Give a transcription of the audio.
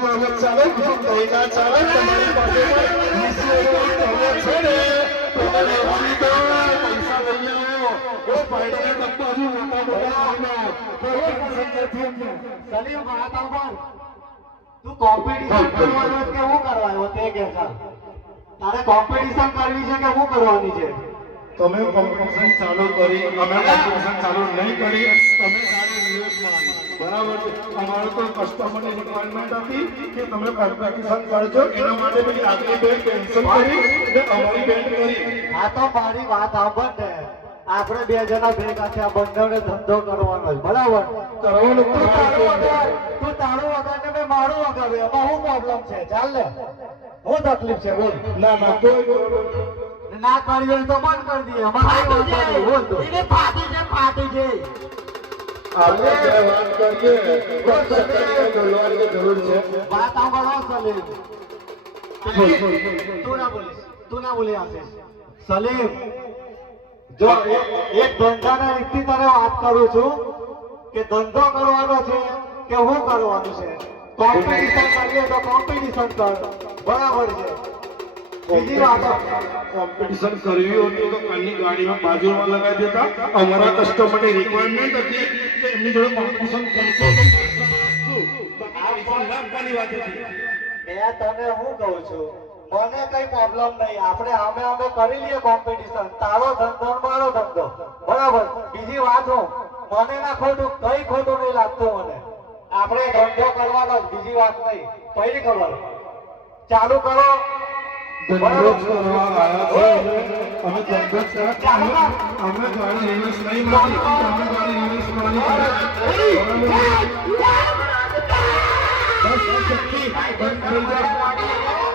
આવક ચાલે કઈના ચાલે તમારી પાસે છે ને તમે લેવાની તો પૈસા લઈ આવો એ પાડીને તપાસુ મોટા સલીમ વાત આવર તું કોમ્પિટિશન કરવાનો કે હું કરવાનો તે કે તારે કોમ્પિટિશન કરવી છે કે હું કરવાની છે તમે કોમ્પિટિશન ચાલુ કરી અમે કોમ્પિટિશન ચાલુ નહીં કરી તમે ગાડી રિવર્સમાં બરાબર છે અમારે તો કસ્ટમરની રિક્વાયરમેન્ટ હતી કે તમે કોમ્પિટિશન કરજો એના માટે પેલી આગલી બેન કેન્સલ કરી અને અમારી બેન કરી આ તો મારી વાત સાંભળ ને આપણે બે જણા ભેગા છે આ બંનેને ધંધો કરવાનો છે બરાબર કરવાનું તું તારું વગર ને મેં મારું વગર એમાં શું પ્રોબ્લેમ છે ચાલ ને શું તકલીફ છે બોલ ના ના કોઈ ના કરી હોય તો બંધ કરી દઈએ અમારે બોલ તો એને ફાટી છે આપણે જે વાત કરીએ બોલવાની જરૂર છે વાત સાંભળો સલીમ તું ના બોલી આશીષ સલીમ જો એક ધંધાના રીતથી તને વાત કરું છું કે ધંધો કરવાનો છે કે હું કરવાનું છે કોમ્પિટિશન કરીએ તો કોમ્પિટિશન કર બરાબર છે બીજી વાત કોમ્પિટિશન કરવી હતી તો કાલની ગાડીમાં બાજુમાં લગાવી દેતા અમારા કસ્ટમરની રિક્વાયરમેન્ટ હતી કે એમની જોડે કોમ્પિટિશન કરતો મેં તને હું કહું છું મને કઈ પ્રોબ્લેમ નહીં આપણે અમે કરી લઈએ કોમ્પિટિશન તારો ધંધો મારો ધંધો બરાબર બીજી વાત હું મને ના ખોટું કઈ ખોટું નહીં લાગતું મને આપણે ધંધો કરવાનો જ બીજી વાત નહીં કઈ ખબર ચાલુ કરો ધંધો કરવા આવ્યા છે અમે ધંધો અમે ગાડી રિલીઝ નહીં કરી અમે ગાડી રિલીઝ કરવાની બસ બંધ થઈ જાય